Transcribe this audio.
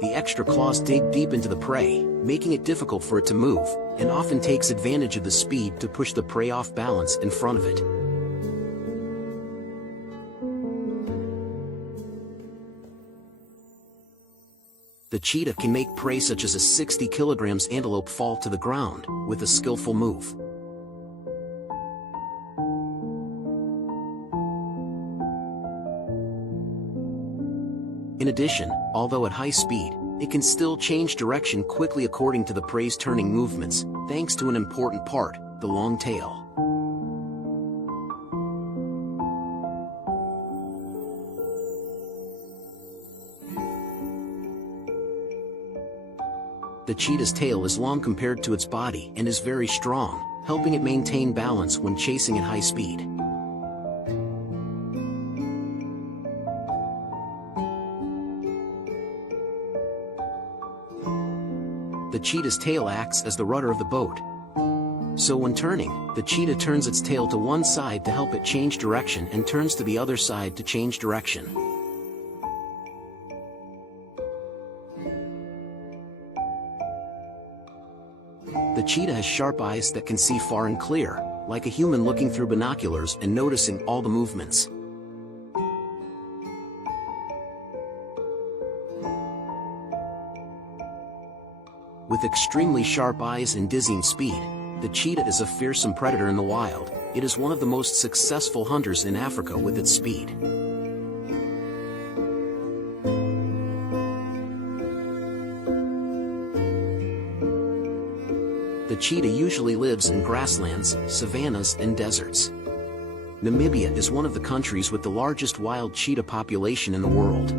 The extra claws dig deep into the prey, making it difficult for it to move, and often takes advantage of the speed to push the prey off balance in front of it. The cheetah can make prey such as a 60 kilograms antelope fall to the ground with a skillful move. In addition, although at high speed, it can still change direction quickly according to the prey's turning movements, thanks to an important part, the long tail. The cheetah's tail is long compared to its body and is very strong, helping it maintain balance when chasing at high speed. The cheetah's tail acts as the rudder of the boat. So when turning, the cheetah turns its tail to one side to help it change direction and turns to the other side to change direction. The cheetah has sharp eyes that can see far and clear, like a human looking through binoculars and noticing all the movements. With extremely sharp eyes and dizzying speed, the cheetah is a fearsome predator in the wild. It is one of the most successful hunters in Africa with its speed. The cheetah usually lives in grasslands, savannas, and deserts. Namibia is one of the countries with the largest wild cheetah population in the world.